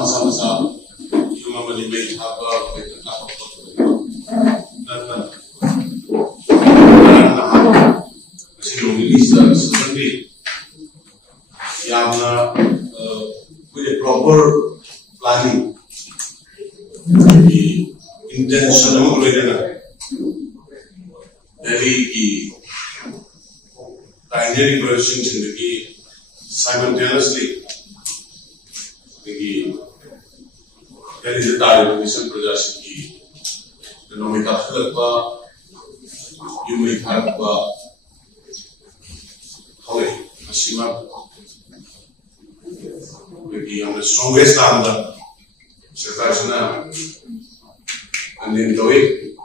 masa yung mga may haba may nakakapot na kasi yung release sa Sunday yung with a proper planning intention naman ulit na dahil pioneering version sindagi simultaneously dahil sa tayo ng isang project na may kapalag pa yung may harap pa okay, masimap yung strongest number sa tayo na andin gawin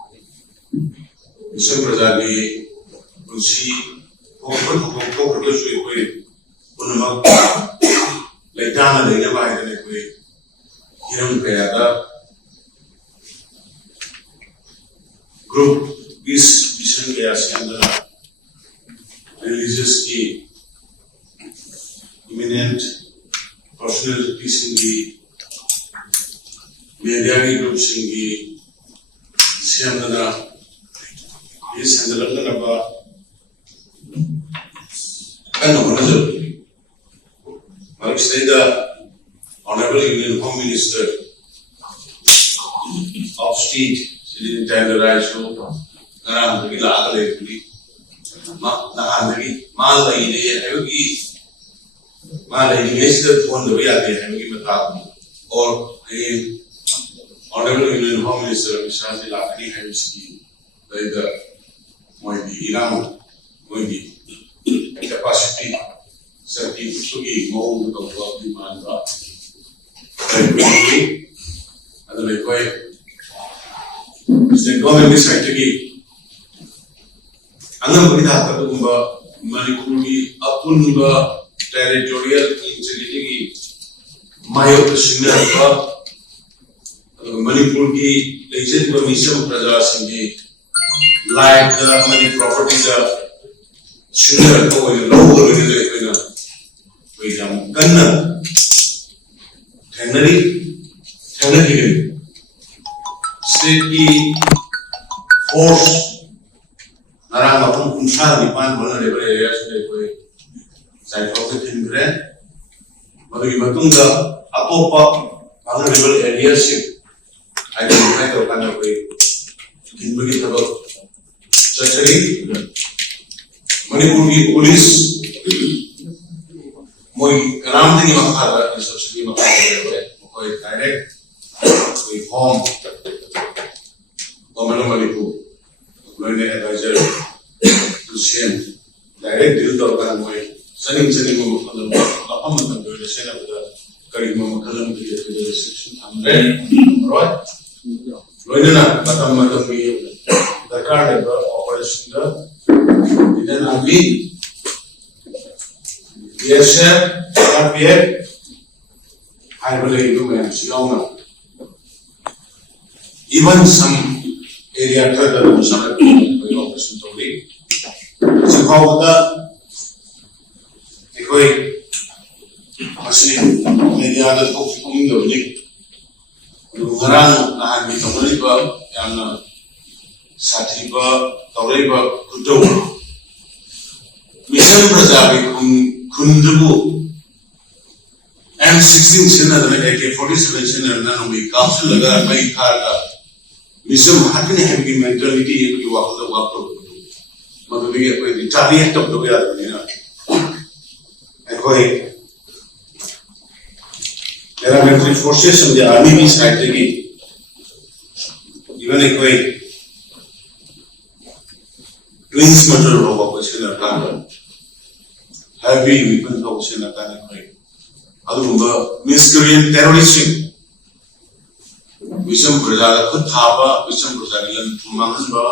isang project kung si kung produce ko kung naman laitama na niya bahay na ko hiram kaya da group is vision kaya siya na religious ki eminent personalities hindi media group hindi siya na is handle na ba ano ano Makhutta the Honorable Union Home Minister of State, Shri Tenderaiso, Naram Gila Agalekuli, Nahandri, Malay, Malay, Minister on the way at the Henry Matat, or Honorable Union Home Minister, Mr. Lakani Hemski, the Moidi, Iram, Moidi, capacity. Certi sugi mau untuk buat di mana, tapi ada lekoi, sekarang ini saya lagi, anda berita apa tu Manipuri apun territorial integrity mayor kesini apa Manipuri legend permission praja sini like Mani property the sooner to lower in yang kena teknologi segi force narang apun unsur di pan mana lebar area sudah koi saya fokus tinggal bagi betul dah apa mana lebar area sih identify terkan koi tinggal kita ber cari Manipur की police मोई राम ती मखा instruction की मखा है कोई direct कोई form government Manipur लोने adviser to same direct deal तो कर मोई सनिंग में मतलब अपन मतलब जो सेना बता करीब में मतलब की रिस्ट्रिक्शन हमने राइट लोने ना मतलब की दरकार है ऑपरेशन दा इधर अभी BSF, RPF, I believe you may see even some area further some operation to lead. So how the area that folks coming to lead. Lungaran and the Toriba and Satiba, Toriba, Kudo. Mission Prajabi Kundubu M16 Sina AK-47 Sina Nanumi Council Laga Mai Karga Mission Hakani Heavy mentality to walk the walk of Mother retaliate of the way there are military forces on the army side even a twins matter of opposition heavy weapons of opposition miscreant terrorism Wisam Praja Kuthaba, Wisam Praja Tumanba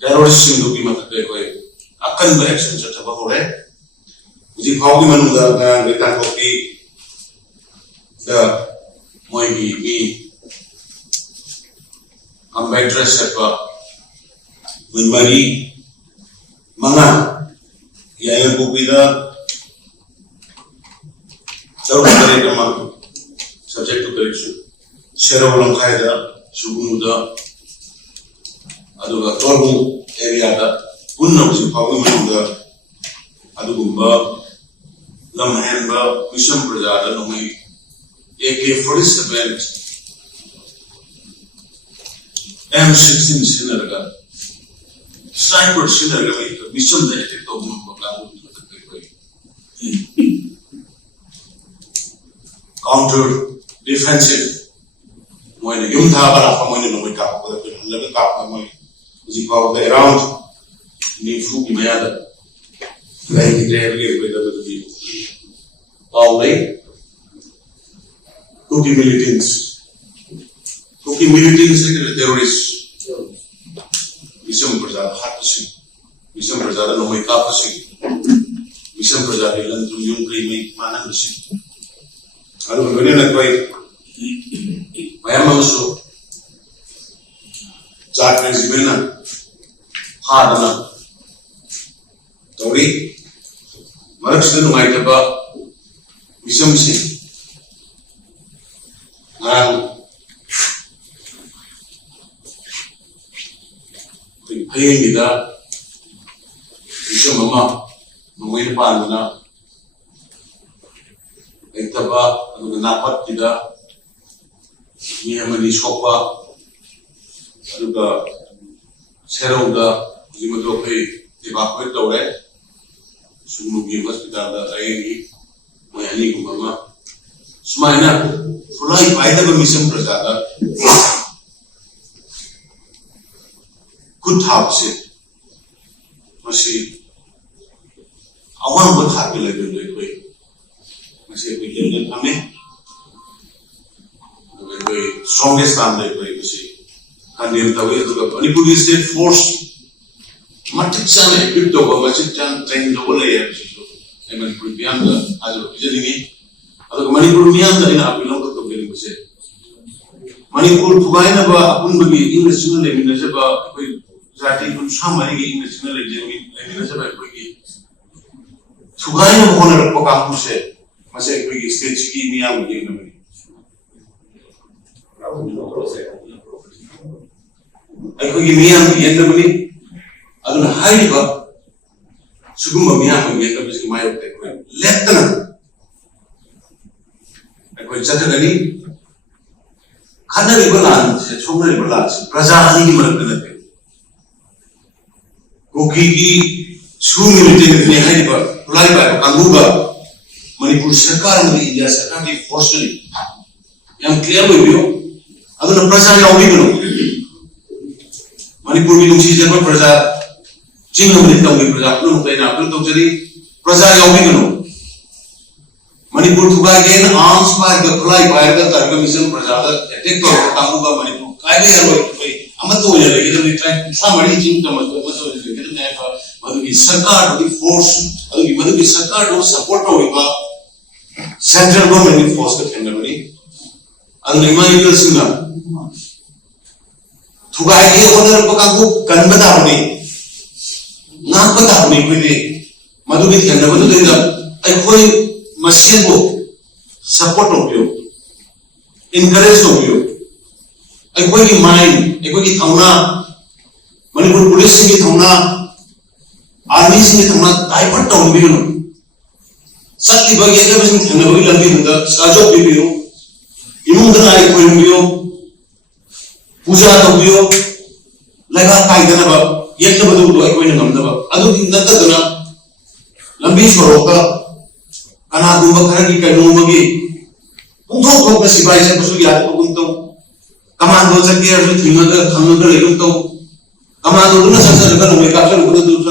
terrorism to be Makate Akan by actions at Tabahore. The Pauliman the Takopi the Moibi me Ambassador Sepa Mari Mana Yaya Bupida subject to correction. Sherawalam Kaida, Shubumuda, Aduga Torbu area, Punam Sipamuda, Adugumba, Ahenba Mission Prajada, Nomi, AK-47, M16 Sinaraga, Cyber Sinaraga, Mission that it told counter defensive. When you have a family, no make up, but the level up, is around Nifu Mayada. Like the day with the people. Pauli Kuki militants. Kuki militants, terrorists. Mission Prajada, Hatasi. Mission Prajada, no make up. Mission Prajada, and to young creamy management. I don't know when I am also Japanese women, hard enough. Tori, Marxton might have Mission Sing. Paying with that, Mission Mama, Mawin Pandana. Entaba, aduga napat kita, ni amani sopa, aduga serauda, lima dua kali evacuate tawre, sumugi hospital da ayeni, mayani kumama, semaina, fulai paida bermission prajada, good house, masih awam berhati lagi untuk masih bikin kami, strongest family masih kandian tahu itu apa. Ini Bugis State Force, macam mana itu macam train double ya begitu. Emang Bugis anda ada jadi ini, atau kemana Bugis anda ini apa bilang tu begini masih. Manipur tugai na ba apun bagi English channel le mina se ba koi jati pun sama lagi English channel le jemi le mina se ba koi tugai na ba konar pa kamu se. Masih pergi stage ini yang begini namanya. Aku ini yang begini namanya. Adun hari ba, sugum yang begini namanya sih mayu teh. Lihat na. Aku jatuh dari, karena ribalan, saya cuma ribalan. Praja ini mana kena teh. Kuki sumi itu ni hari ba, mulai ba, kanggu ba. Manipur Sarkar dari India Sarkar di force yang clear begitu, aduna praja yang begitu. Manipur itu sih jadi praja, Cina mereka begitu praja, belum tahu nak belum tahu jadi praja yang begitu. Manipur tu bagian arms bagai pelai bagai targa mission praja attack tu kamu ba Manipur kaya yang begitu. Amat tu je lagi jadi sama ni cinta macam macam jadi kita ni apa, madu ki Sarkar di force, madu ki Sarkar tu support hogi ba. Central government force ke tender ni, anda imani itu semua. Tugai dia orang berkaku kan betul ni, nak betul ni kini. Madu kita tender betul tidak. Aku masih bo support hogiyo, encourage hogiyo. Aku ini mind, aku ini thangna, Manipur police ini thangna, army ini thangna, divert tahun biru. Sakti bagi kita mesti tengah bagi lagi muda, sajok bibiyo, imung dengan air koin biyo, puja atau biyo, lega kai dengan apa, yang tu betul air koin dengan apa, aduh nanti dengan lambi soroka, karena dua kali kita nunggu, untuk kau kasih bayi saya pasal dia tu untuk, kamar dua sekian tu tinggal lagi untuk, kamar dua tu nasi sekarang mereka tu tu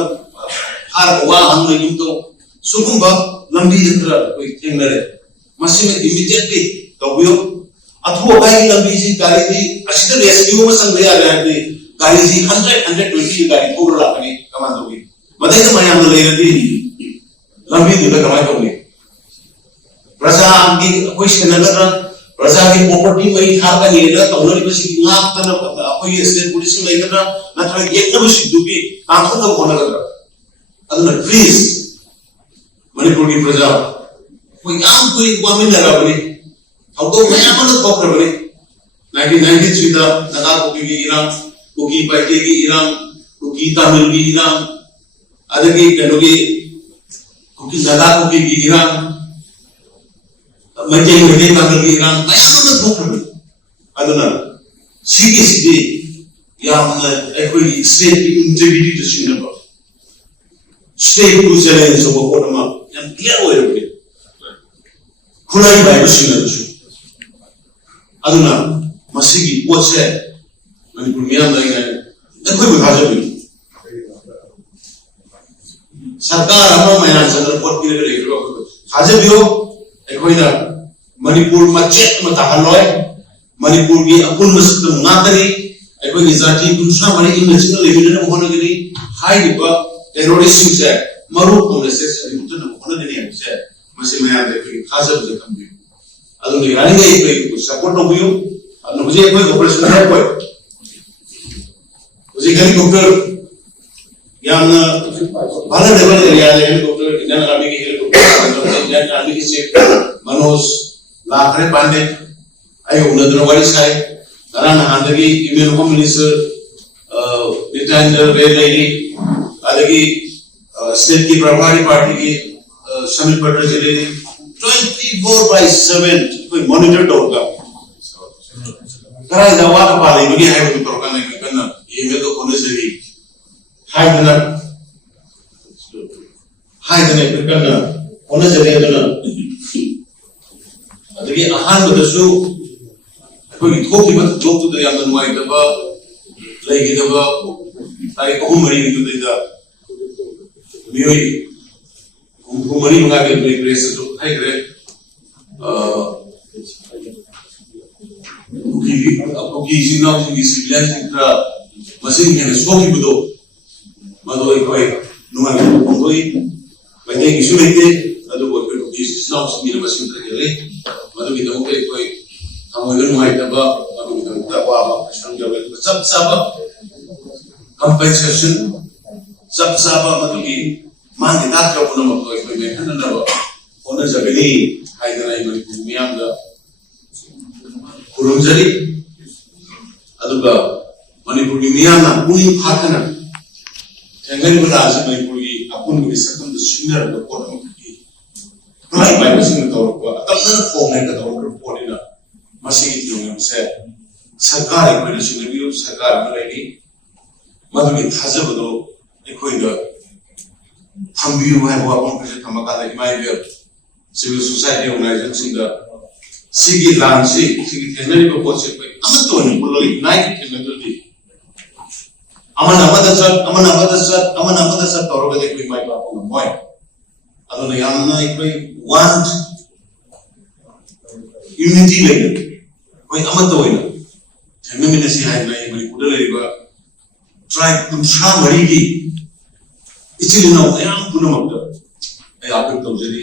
har wah lagi untuk, sukumba lambi jentera koi tenggare masih में immediately तबियो अथवा कहीं lambi जी गाड़ी जी अच्छी तरह rescue में संग ले आ रहे हैं गाड़ी जी 120 गाड़ी थोड़ा लापनी कमान दोगी मतलब ये माया में ले रही lambi juga कमाई दोगी प्रजा की कोई स्कैनर प्रजा की प्रॉपर्टी में ही खाका नहीं है तो उन्होंने बस इतना करना पड़ता है कोई स्टेट पुलिस में नहीं करना ना थोड़ा ये ना बस दुबी आंखों का होना करता अदर प्लीज Manipur की प्रजा कोई आम कोई वामिन लगावनी तो मैं अपन तो खबरनी 1993 दा नागा कुकी की इराम कुकी पार्टी की इराम कुकी तमिल की इराम अदगी कनोगी कुकी नागा कुकी की इराम मजे मजे तमिल की इराम मैं अपन तो खबरनी अदना सीधी यामना कोई स्टेट की इंटीग्रिटी जिसने स्टेट को चैलेंज हो कोटमा याम क्लियर हो रहे खुलाई भाई बसिना दसु अदुना मसिगी पोसे मणिपुर मियाम लाइना कोई बुझाजो भी सरकार अमा मयान चंद्र पोट की रे रो हाजबियो एकोइना मणिपुर मचेत मतहलोय मणिपुर की अपुन मसक नातरी एकोइ जाति कुछना मणि इन नेशनल लेवल ने होनगनी हाई दिबा टेररिस्ट से मरु कांग्रेस से मुतन होनगनी से मसे मयान दे हाजब जे कंबी अदु निरानी गई कोई सपोर्ट नो बियो अदु मुझे कोई ऑपरेशन है कोई मुझे हेलीकॉप्टर याना भाला level area helicopter Indian army की हेलीकॉप्टर इंडियन आर्मी की चीफ मनोज लाखरे पांडे आई उनदर वाली साइ नारायण हांदगी इमेल होम मिनिस्टर रिटायर्ड रे लेडी अदगी स्टेट की प्रभारी पार्टी की समित पटर जिले 24/7 कोई मॉनिटर होगा करा दवा का पाले बगी है तो तोरका नहीं करना ये में तो होने से भी हाई देना फिर करना होने से भी देना अदगी आहान बदसु कोई थोकी मत जोक तो याम नवाई दबा लेगी दबा तारीख को मरी तो देदा मियोई मरी मंगा के प्रेस तो है रे कुकी जिना की सिविलियन का मशीन के सोकी बुदो मदो कोई नुमा कोई बजे की सुनेते अदो कोई कुकी जिना की मशीन के ले मदो की तो कोई हम लोग नुमा तबा मदो की तबा प्रश्न जब सब सब कंपनसेशन सब सब मदो की मान के नाथ को नम कोई में हनना होना जगनी हाइदना मणिपुर मियाम दा खुरुमजरी अदुगा मणिपुर मियाम ना पुनी फाखना थेंगन बना से मणिपुर की अपुन की सकम द सिंगर द कोट की प्राइ बाय सिंग तो को तमन फॉर्म ने तो पोलिना मसी की जोंग से सरकार को सिंगर भी सरकार में रहेगी मधु की थाजबदो एकोइ द थम्बियो है वो अपन के थमका द इमाइबे सिविल सोसाइटी ऑर्गेनाइजेशन द सिगी लांसी सिगी थेनरी को पोसे पे अमतो नि बोलोई नाइ थेनरी अमन अबदसत तौरग दे कोई माइ बापो मोय अदो न यामना कोई वांट यूनिटी लेके कोई अमतो होइना थेनमी मिने सी हाइ नाइ मनि पुदे लेबा ट्राइब कुंसा मरी की इचिलिनो याम पुनमक ए आपन तौजरी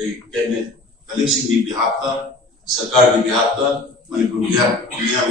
ए केने कलेक्शन की बिहार सरकार की बिहार का मणिपुर बिहार की बिहार